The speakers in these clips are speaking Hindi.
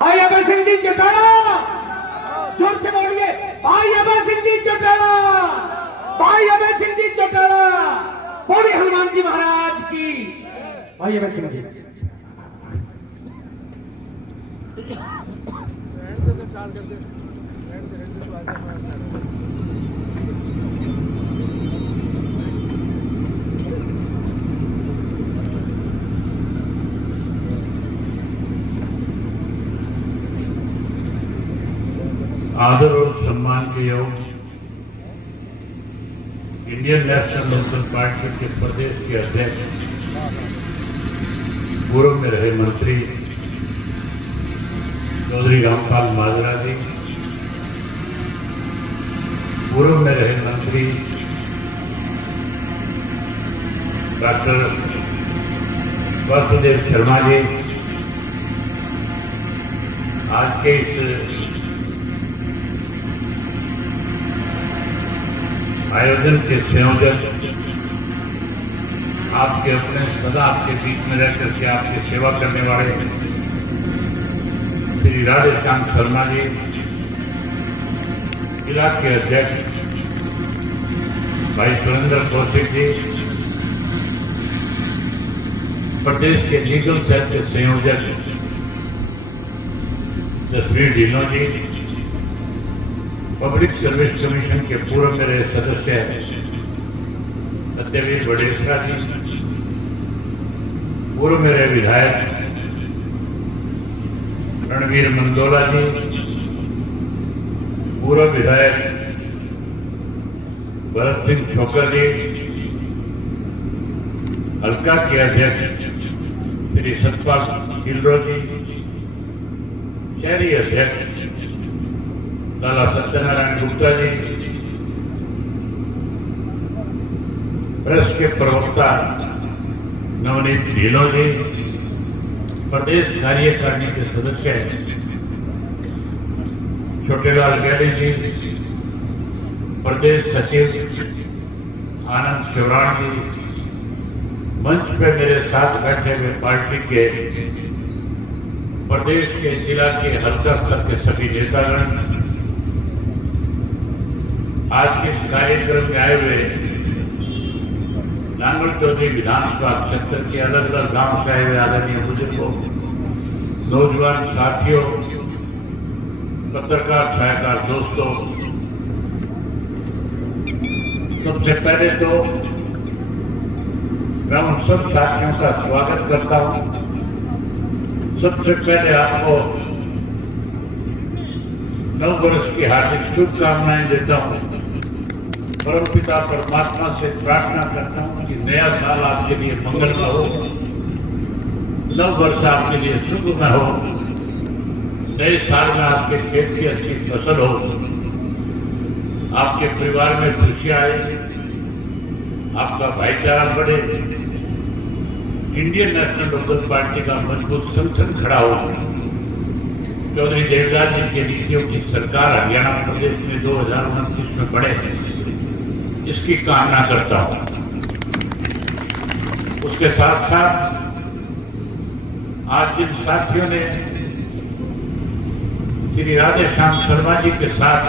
भाई अभय सिंह जी चौटाला, जोर से बोलिए भाई अभय सिंह जी चौटाला, भाई अभय सिंह जी चौटाला, बोले हनुमान जी महाराज की। भाई अभय सिंह जी आदर और सम्मान के योग इंडियन नेशनल लोकदल पार्टी के प्रदेश के अध्यक्ष, पूर्व में रहे मंत्री चौधरी रामपाल माजरा जी, पूर्व में रहे मंत्री डॉक्टर वासुदेव शर्मा जी, आज के इस आयोजन के संयोजक, आपके अपने सदा आपके बीच में रहकर के आपकी सेवा करने वाले श्री राधेश्याम शर्मा जी, जिला के अध्यक्ष भाई सुरेंद्र कौशिक जी, प्रदेश के लीगल सेल के संयोजक जसवीर ढीलो जी, पब्लिक सर्विस कमीशन के पूर्व में रहे सदस्य सत्यवीर बडेसरा जी, पूर्व में रहे विधायक रणवीर मंदोला जी, पूर्व विधायक भरत सिंह छोकर जी, हल्का के अध्यक्ष श्री सतपाल किल्रो जी, शहरी अध्यक्ष लाला सत्यनारायण गुप्ता जी, प्रेस के प्रवक्ता नवनीत ढीलो जी, प्रदेश कार्यकारिणी के सदस्य छोटेलाल गैली जी, प्रदेश सचिव आनंद शिवराण जी, मंच पे मेरे साथ बैठे हुए पार्टी के प्रदेश के जिला के हल्का स्तर के सभी नेतागण, आज के इस कार्यक्रम में आए हुए नांगल चौधरी विधानसभा क्षेत्र के अलग अलग गांव से आए हुए आदरणीय बुजुर्गों, नौजवान साथियों, पत्रकार छायाकार दोस्तों, सबसे पहले तो मैं उन सब साथियों का स्वागत करता हूं। सबसे पहले आपको नव वर्ष की हार्दिक शुभकामनाएं देता हूं। परमपिता परमात्मा से प्रार्थना करता हूं कि नया साल आपके लिए मंगलमय हो, नव वर्ष आपके लिए शुभमय हो, नए साल में आपके खेत की अच्छी फसल हो, आपके परिवार में खुशियां आए, आपका भाईचारा बढ़े, इंडियन नेशनल लोकदल पार्टी का मजबूत संगठन खड़ा हो, चौधरी देवदास जी की नीतियों की सरकार हरियाणा प्रदेश में 2029 में बढ़े, इसकी कामना करता हूं। उसके साथ साथ आज जिन साथियों ने श्री राधेश्याम शर्मा जी के साथ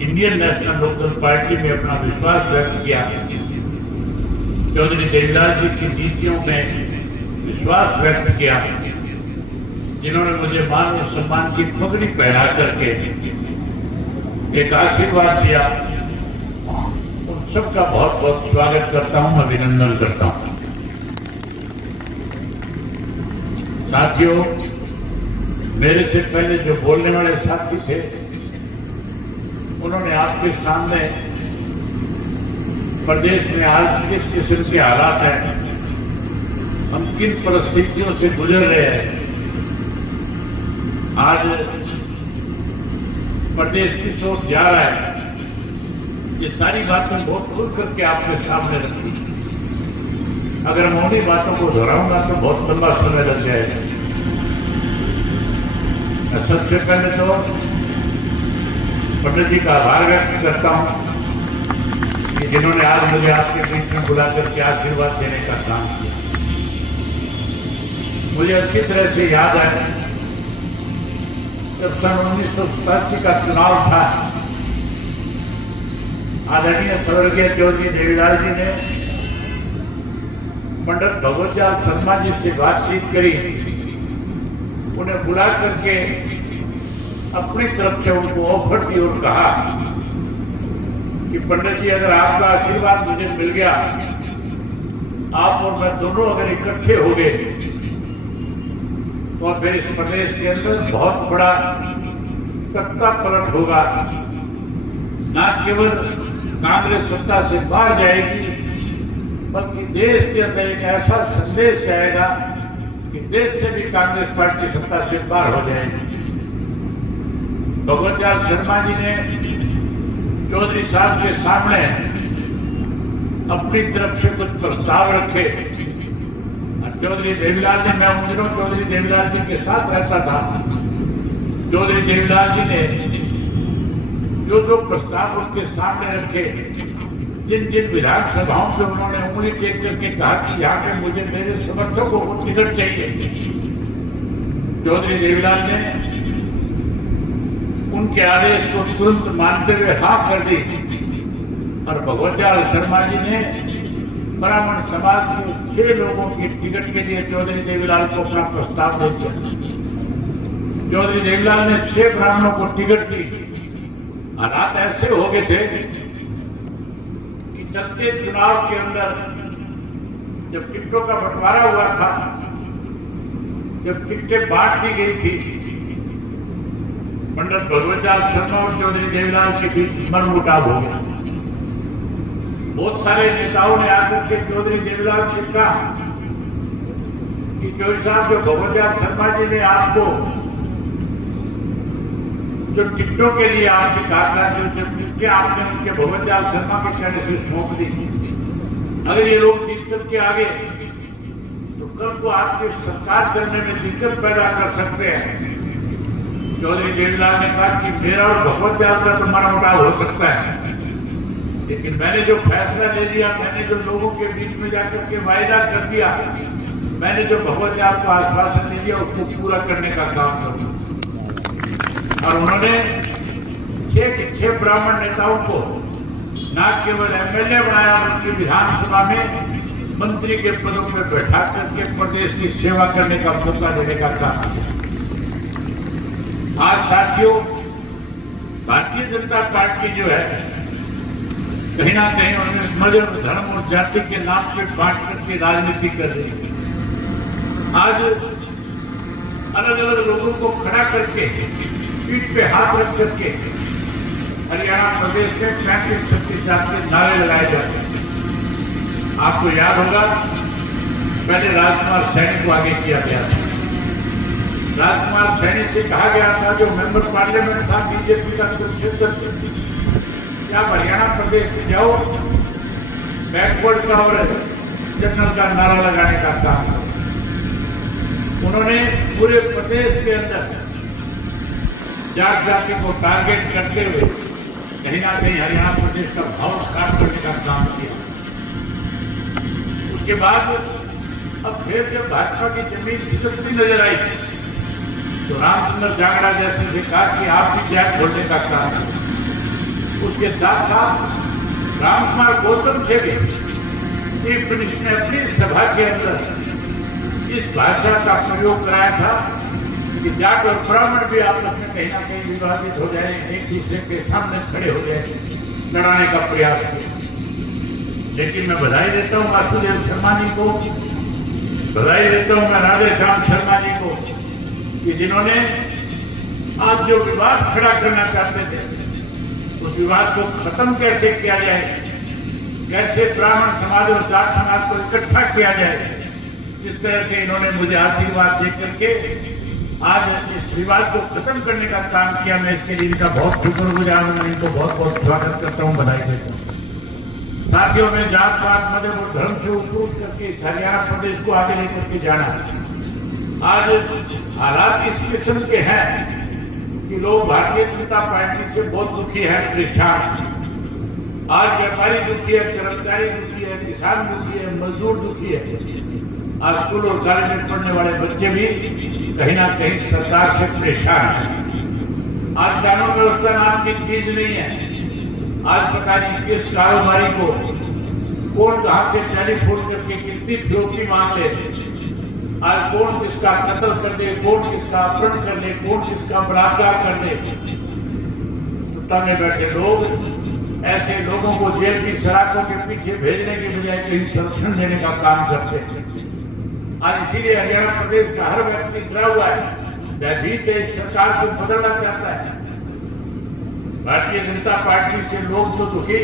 इंडियन नेशनल लोकदल पार्टी में अपना विश्वास व्यक्त किया, चौधरी देवदास जी की नीतियों में विश्वास व्यक्त किया, जिन्होंने मुझे मान और सम्मान की पगड़ी पहना करके एक आशीर्वाद दिया, उन सबका बहुत बहुत स्वागत करता हूं, अभिनंदन करता हूं। साथियों, मेरे से पहले जो बोलने वाले साथी थे, उन्होंने आपके सामने प्रदेश में आज किस किस्म के हालात हैं, हम किन परिस्थितियों से गुजर रहे हैं, आज प्रदेश किस ओर जा रहा है, ये सारी बातें बहुत खुल करके आपके सामने रखी। अगर मैं उन्हीं बातों को दोहराऊंगा तो बहुत लंबा समय लग जाएगा। मैं सबसे पहले तो पंडित जी का आभार व्यक्त करता हूं कि जिन्होंने आज मुझे आपके बीच में बुला करके आशीर्वाद देने का काम किया। मुझे अच्छी तरह से याद है जब सन 1987 का चुनाव था, आदरणीय स्वर्गीय चौधरी देवीलाल जी ने पंडित भगवतलाल शर्मा जी से बातचीत करी, उन्हें बुला करके अपनी तरफ से उनको ऑफर दी और कहा कि पंडित जी, अगर आपका आशीर्वाद मुझे मिल गया, आप और मैं दोनों अगर इकट्ठे हो गए तो फिर इस प्रदेश के अंदर बहुत बड़ा तख्ता पलट होगा। न केवल कांग्रेस सत्ता से बाहर जाएगी, बल्कि देश के अंदर एक ऐसा संदेश जाएगा कि देश से भी कांग्रेस पार्टी सत्ता से बाहर हो जाएगी। भगवतलाल शर्मा जी ने चौधरी साहब के सामने अपनी तरफ से कुछ प्रस्ताव रखे। चौधरी देवीलाल ने, मैं उन दिनों चौधरी देवीलाल जी के साथ रहता था, चौधरी देवीलाल जी ने जो जो प्रस्ताव उसके सामने रखे, जिन जिन विधानसभाओं से उन्होंने उंगली टेक करके कहा कि यहाँ पे मुझे मेरे समर्थकों को टिकट चाहिए, चौधरी देवीलाल ने उनके आदेश को तुरंत मानते हुए हाँ कर दी और भगवतलाल शर्मा जी ने ब्राह्मण समाज के 6 लोगों की टिकट के लिए चौधरी देवीलाल को अपना प्रस्ताव दे दिया। चौधरी देवीलाल ने 6 ब्राह्मणों को टिकट दी। हालात ऐसे हो गए थे कि चलते चुनाव के अंदर जब टिकटों का बंटवारा हुआ था, जब टिकटें बांट दी गई थी, पंडित भगवतलाल शर्मा और चौधरी देवीलाल के बीच मनमुटाव हो गया। बहुत सारे नेताओं ने आकर के चौधरी देवीलाल से कहा कि चौधरी साहब, जो भगवतलाल शर्मा जी ने आपको जो टिकटों के लिए आपसे कहा था, जो टिकटें आपने उनके भगवतलाल शर्मा के कहने से सौंप दी, अगर ये लोग जीत करके आगे तो कल को आपकी सरकार चलने में दिक्कत पैदा कर सकते हैं। चौधरी देवीलाल ने कहा कि मेरा और भगवतलाल का तो मनमुटाव हो सकता है, लेकिन मैंने जो फैसला ले लिया, मैंने जो लोगों के बीच में जाकर के वायदा कर दिया, मैंने जो भगवतलाल को आश्वासन दे दिया, उसको पूरा करने का काम करूंगा। और उन्होंने 6 के 6 ब्राह्मण नेताओं को न केवल एमएलए बनाया, बल्कि विधानसभा में मंत्री के पदों पर बैठा करके प्रदेश की सेवा करने का मौका देने का काम किया। आज साथियों, भारतीय जनता पार्टी जो है, कहीं ना कहीं उन्होंने मजहब, धर्म और जाति के नाम पे बांट करके राजनीति कर रही है। आज अलग अलग लोगों को खड़ा करके, पीठ पे हाथ रख करके हरियाणा प्रदेश में 35-36 के नारे लगाए जाते हैं। आपको याद होगा, पहले राजकुमार सैनी को आगे किया गया था। राजकुमार सैनी से कहा गया था, जो मेंबर पार्लियामेंट था बीजेपी का कुरुक्षेत्र, आप हरियाणा प्रदेश में जाओ, बैकवर्ड का और जनरल का नारा लगाने का काम करो। उन्होंने पूरे प्रदेश के अंदर जात जाति को टारगेट करते हुए कहीं ना कहीं हरियाणा प्रदेश का भाव खराब करने का काम किया। उसके बाद अब फिर जब भाजपा की जमीन खिसकती नजर आई तो रामचंद्र जांगड़ा जैसे ने कहा कि आप भी जैक खोलने का काम करें। उसके साथ साथ रामकुमार गौतम से भी चीफ मिनिस्टर ने अपनी सभा के अंदर इस भाषा का प्रयोग कराया था कि जाट और ब्राह्मण भी आपस में कहीं ना कहीं विवादित हो जाए, एक दूसरे के सामने खड़े हो जाए, लड़ाने का प्रयास किया। लेकिन मैं बधाई देता हूँ वासुदेव शर्मा जी को, बधाई देता हूँ मैं राधे श्याम शर्मा जी को कि जिन्होंने आज जो विवाद खड़ा करना चाहते थे, उस विवाद को खत्म कैसे किया जाए, कैसे ब्राह्मण समाज और जाट समाज को इकट्ठा किया जाए, जिस तरह से इन्होंने मुझे आशीर्वाद दे करके आज इस विवाद को खत्म करने का काम किया। मैं इसके लिए इनका बहुत शुक्रगुजार हूं, मैं इनको बहुत बहुत स्वागत करता हूं, बधाई देता हूं। साथियों में जात पात मजहब और धर्म से उठ करके हरियाणा प्रदेश को आगे लेकर के जाना। आज हालात इस किस्म के हैं कि लोग भारतीय जनता पार्टी से बहुत दुखी है, परेशान। आज व्यापारी दुखी है, कर्मचारी दुखी है, किसान दुखी है, मजदूर दुखी है। आज स्कूल और कॉलेज में पढ़ने वाले बच्चे भी कहीं ना कहीं सरकार से परेशान है। आज कानून व्यवस्था नाम की चीज नहीं है। आज पता नहीं किस कारोबारी को कौन कहां से टेलीफोन करके कितनी फिरौती मांग ले, आज कौन किसका कत्ल कर दे, कौन किसका अपहरण कर ले, कौन किसका बलात्कार कर दे। सत्ता में बैठे लोग ऐसे लोगों को जेल की सलाखों के पीछे भेजने की बजाय कहीं संरक्षण देने का काम करते हैं। आज इसीलिए हरियाणा प्रदेश का हर व्यक्ति डरा हुआ है, भयभीत है, इस सरकार को बदलना चाहता है। भारतीय जनता पार्टी से लोग तो दुखी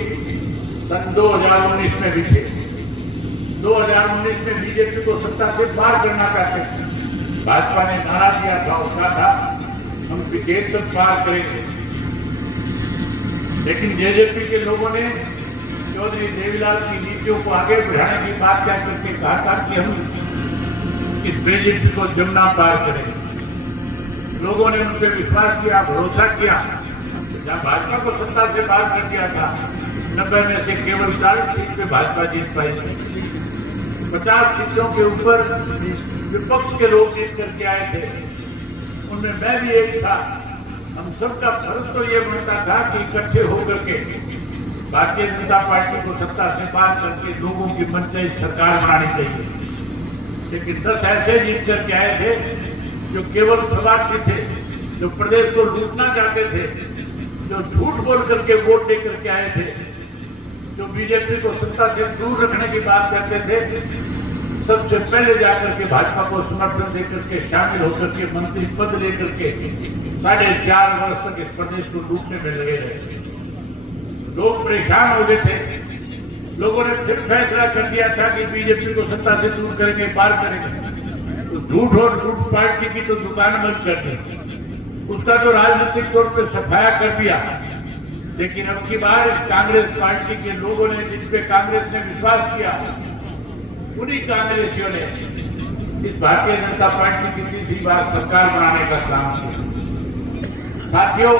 सन 2019 में भी थे। 2019 में बीजेपी को सत्ता से पार करना चाहते थे। भाजपा ने नारा दिया था, उसका था हम विकेट तक पार करेंगे। लेकिन जेजेपी के लोगों ने चौधरी देवीलाल की नीतियों को आगे बढ़ाने की बात क्या करके कहा था कि हम इस बीजेपी को जमुना पार करेंगे। लोगों ने उन पर विश्वास किया, भरोसा किया। जहां भाजपा को सत्ता से बाहर कर दिया था, 90 में से केवल 40 सीट पे भाजपा जीत पाई थी। 50 सीटों के ऊपर विपक्ष के लोग जीत करके आए थे, उनमें मैं भी एक था। हम सबका फर्ज तो ये बनता था कि इकट्ठे होकर के भारतीय जनता पार्टी को सत्ता से पार करके लोगों की मनचाही सरकार बनानी चाहिए। लेकिन 10 ऐसे जीत करके आए थे जो केवल स्वार्थी थे, जो प्रदेश को लूटना चाहते थे, जो झूठ बोल करके वोट लेकर के आए थे, जो बीजेपी को सत्ता से दूर रखने की बात करते थे। सबसे पहले जाकर के भाजपा को समर्थन देकर के शामिल होकर के मंत्री पद लेकर के 4.5 वर्ष तक इस प्रदेश को लूटने में लगे रहे। लोग परेशान हो गए थे। लोगों ने फिर फैसला कर दिया था कि बीजेपी को सत्ता से दूर करेंगे, पार करेंगे। तो झूठ और लूट पार्टी की तो दुकान बंद कर दी, उसका तो राजनीतिक तौर पर सफाया कर दिया। लेकिन अब की बार इस कांग्रेस पार्टी के लोगों ने, जिन पे कांग्रेस ने विश्वास किया, उन्हीं कांग्रेसियों ने इस भारतीय जनता पार्टी की तीसरी बार सरकार बनाने का काम किया। साथियों,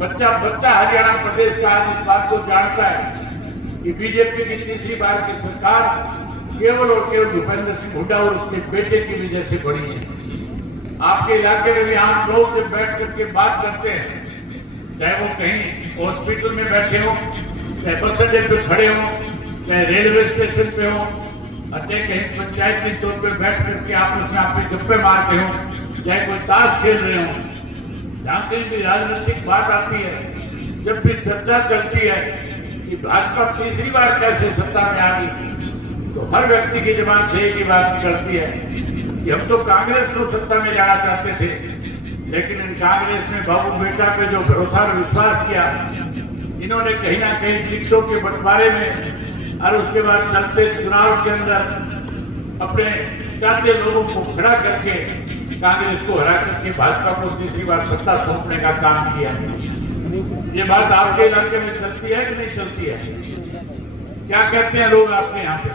बच्चा हरियाणा प्रदेश का आज इस बात को जानता है कि बीजेपी की तीसरी बार की सरकार केवल और केवल भूपेंद्र सिंह हुड्डा और उसके बेटे की वजह से बढ़ी है। आपके इलाके में भी आम लोग जब बैठ करके बात करते हैं, चाहे वो कहीं हॉस्पिटल में बैठे हो, चाहे बस अड्डे पे खड़े हो, चाहे रेलवे स्टेशन पे हो, चाहे कहीं पंचायती तौर पे बैठ करके आपस में आप गप्पे मारते हो, चाहे कोई ताश खेल रहे हो, जहां कहीं भी राजनीतिक बात आती है, जब भी चर्चा चलती है कि भाजपा तीसरी बार कैसे सत्ता में आ गई, तो हर व्यक्ति की जुबान से एक ही बात निकलती है कि हम तो कांग्रेस को सत्ता में जाना चाहते थे, लेकिन इन कांग्रेस ने बाबू बेटा पे जो भरोसा और विश्वास किया, इन्होंने कहीं ना कहीं टिकटों के बंटवारे में और उसके बाद चलते चुनाव के अंदर अपने चाहते लोगों को खड़ा करके कांग्रेस को हरा करके भाजपा को तीसरी बार सत्ता सौंपने का काम किया। ये बात आपके इलाके में चलती है कि नहीं चलती है? क्या कहते हैं लोग आपके यहाँ पे?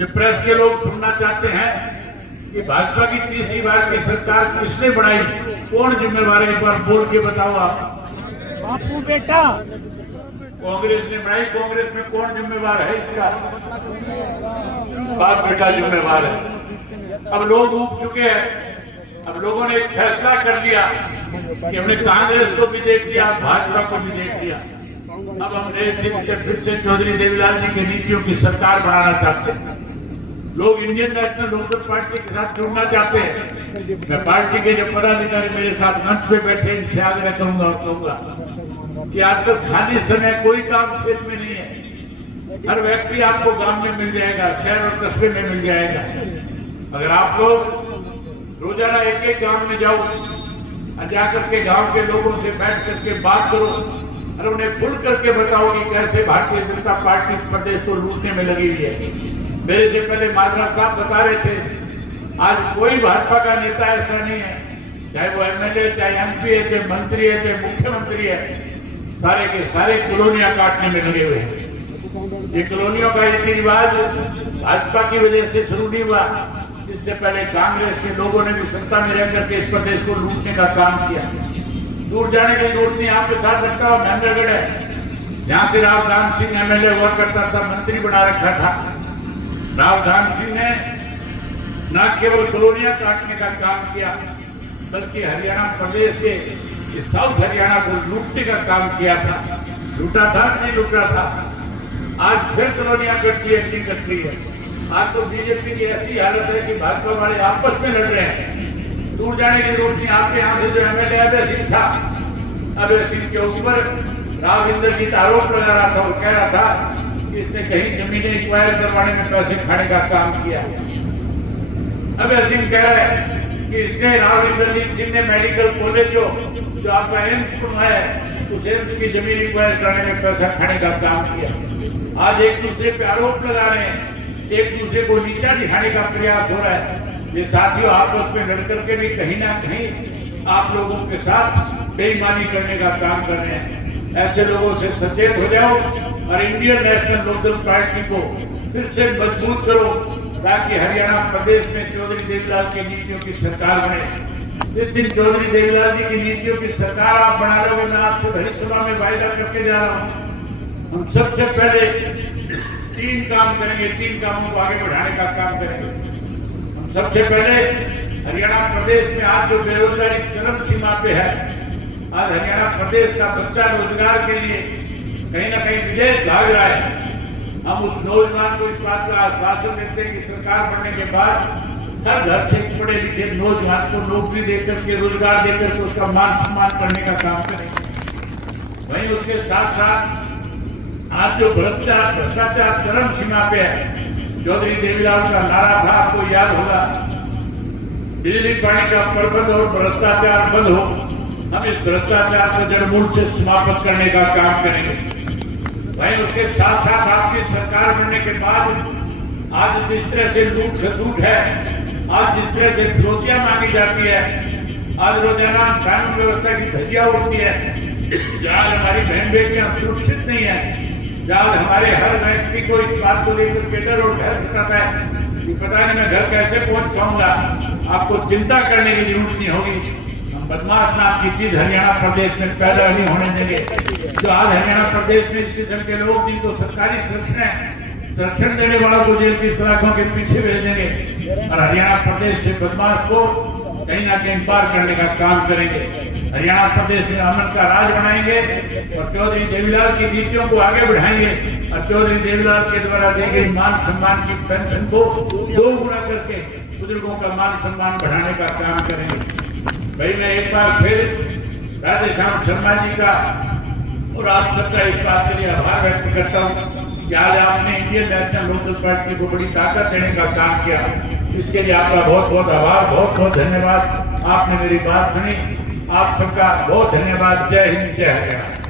ये प्रेस के लोग सुनना चाहते हैं कि भाजपा की तीसरी बार की सरकार किसने बनाई, कौन जिम्मेवार है? एक बार बोल के बताओ आप। बापू बेटा कांग्रेस ने बनाई, कांग्रेस में कौन जिम्मेवार है इसका? बाप बेटा जिम्मेवार है। अब लोग उब चुके हैं। अब लोगों ने एक फैसला कर लिया कि हमने कांग्रेस को भी देख लिया, भाजपा को भी देख लिया। अब हम नए सिर से फिर से चौधरी देवीलाल जी की नीतियों की सरकार बनाना चाहते हैं। लोग इंडियन नेशनल लोकदल पार्टी के साथ जुड़ना चाहते हैं। मैं पार्टी के जो पदाधिकारी मेरे साथ मंच पे बैठे, इनसे आग्रह करूंगा और कहूंगा कि आजकल खाली समय कोई काम क्षेत्र में नहीं है। हर व्यक्ति आपको गांव में मिल जाएगा, शहर और कस्बे में मिल जाएगा। अगर आप लोग रोजाना एक गांव में जाओ और जाकर के गांव के लोगों से बैठ करके बात करो और उन्हें खुल करके बताओ कि कैसे भारतीय जनता पार्टी इस प्रदेश को लूटने में लगी हुई है। मेरे से पहले माजरा साहब बता रहे थे, आज कोई भाजपा का नेता ऐसा नहीं है, चाहे वो एमएलए, चाहे एमपी है, चाहे मंत्री है, चाहे मुख्यमंत्री है, सारे के सारे कॉलोनियां काटने में लगे हुए हैं। ये कॉलोनियों का रीति रिवाज भाजपा की वजह से शुरू नहीं हुआ। इससे पहले कांग्रेस के लोगों ने भी सत्ता में रह करके इस प्रदेश को लूटने का काम किया। दूर जाने की जरूरत नहीं, आपके साथ रखा हुआ महेंद्रगढ़ है, जहां से राव राम सिंह एमएलए हुआ करता था, मंत्री बना रखा था। रावधान सिंह ने न केवल कॉलोनियां काटने का काम किया, बल्कि हरियाणा प्रदेश के साउथ हरियाणा को लूटने का काम किया था। लूटा था नहीं लूटा था। आज फिर कॉलोनियां कटती है, नहीं कट रही है। आज तो बीजेपी की ऐसी हालत है कि भाजपा वाले आपस में लड़ रहे हैं। दूर जाने की जरूरत नहीं। आपके यहाँ से जो एमएलए अभय सिंह था, अभय सिंह के ऊपर राविंदर जी आरोप लगा रहा था और कह रहा था कि इसने कहीं जमीनें एक्वायर करवाने में पैसे खाने का काम किया। अभय सिंह कह रहा है कि इसने राविंदर सिंह ने मेडिकल कॉलेज जो आपका एम्स बनवाया है, उस एम्स की जमीन एक्वायर करने में पैसा खाने का काम किया। आज एक दूसरे पे आरोप लगा रहे हैं, एक दूसरे को नीचा दिखाने का प्रयास हो रहा है। ये साथियों आपस में लड़ करके भी कहीं ना कहीं आप लोगों के साथ बेईमानी करने का काम कर रहे हैं। ऐसे लोगों से सचेत हो जाओ और इंडियन नेशनल लोकदल पार्टी को फिर से मजबूत करो, ताकि हरियाणा प्रदेश में चौधरी देवीलाल की नीतियों की सरकार बने। जिस दिन चौधरी देवीलाल जी की नीतियों की सरकार आप बना लोगे, मैं आपसे भरी सभा में वायदा करके जा रहा हूँ, हम सबसे पहले 3 काम करेंगे, 3 कामों को आगे बढ़ाने का काम करेंगे। हम सबसे पहले हरियाणा प्रदेश में आज जो बेरोजगारी चरम सीमा पे है, आज हरियाणा प्रदेश का बच्चा रोजगार के लिए कहीं ना कहीं विदेश भाग रहा है। हम उस नौजवान को इस बात का आश्वासन देते हैं कि सरकार बनने के बाद हर घर से पढ़े लिखे नौजवान को नौकरी देकर के, रोजगार देकर के उसका मान सम्मान करने का काम करेंगे। वहीं उसके साथ साथ आज जो भ्रष्टाचार चरम सीमा पे है, चौधरी देवीलाल का नारा था, आपको याद होगा, बिजली पानी का प्रबंध और भ्रष्टाचार बंद हो। हम इस भ्रष्टाचार को जड़मूल से समाप्त करने का काम करेंगे। वहीं उसके साथ साथ आपकी सरकार बनने के बाद आज जिस तरह से लूट खसूट है, आज जिस तरह से फिरौतियां मांगी जाती है, आज रोजाना कानून व्यवस्था की धज्जियां उड़ती है, जहां हमारी बहन बेटियां सुरक्षित नहीं है, जहां हमारे हर व्यक्ति को इस बात को लेकर के डर और भय सताता है कि पता नहीं मैं घर कैसे पहुंच पाऊंगा, आपको चिंता करने की जरूरत नहीं होगी। बदमाश नाम की चीज हरियाणा प्रदेश में पैदा नहीं होने देंगे। जो आज हरियाणा प्रदेश में इस किस्म के लोग जिनको सरकारी संरक्षण देने वालों को जेल की सलाखों के पीछे भेज देंगे और हरियाणा प्रदेश से बदमाश को कहीं ना कहीं पार करने का काम करेंगे। हरियाणा प्रदेश में अमन का राज बनाएंगे और चौधरी देवीलाल की नीतियों को आगे बढ़ाएंगे और चौधरी देवीलाल के द्वारा दी गई मान सम्मान की पेंशन को 2 गुना करके बुजुर्गों का मान सम्मान बढ़ाने का काम करेंगे। भाई मैं एक बार फिर राधेश्याम शर्मा जी का और आप सबका इस बात के लिए आभार व्यक्त करता हूँ कि आज आपने इंडियन नेशनल लोकदल पार्टी को बड़ी ताकत देने का काम किया। इसके लिए आपका बहुत बहुत आभार, बहुत बहुत धन्यवाद। आपने मेरी बात सुनी, आप सबका बहुत धन्यवाद। जय हिंद, जय हरियाणा।